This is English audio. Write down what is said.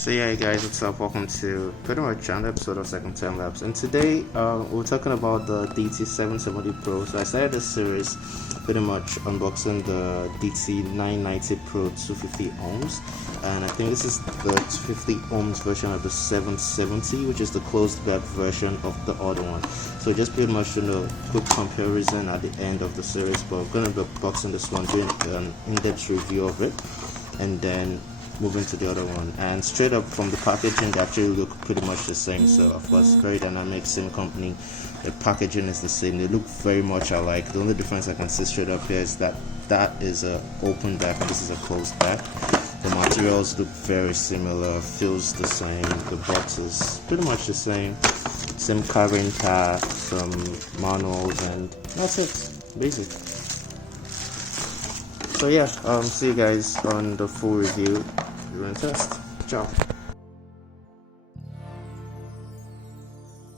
So yeah guys, what's up? Welcome to pretty much another episode of Second Time Labs, and today we're talking about the DT770 Pro. So I started this series pretty much unboxing the DT990 Pro 250 ohms, and I think this is the 250 ohms version of the 770, which is the closed back version of the other one. So just pretty much doing a quick comparison at the end of the series, but we're going to be unboxing this one, doing an in-depth review of it, and then moving to the other one. And straight up from the packaging, they actually look pretty much the same. So of course, very dynamic, same company, the packaging is the same, they look very much alike. The only difference I can see straight up here is that that is a open back and this is a closed back. The materials look very similar, feels the same, the box is pretty much the same carrying path, some manuals, and that's it, basic. So yeah, see you guys on the full review. You're in test. Ciao.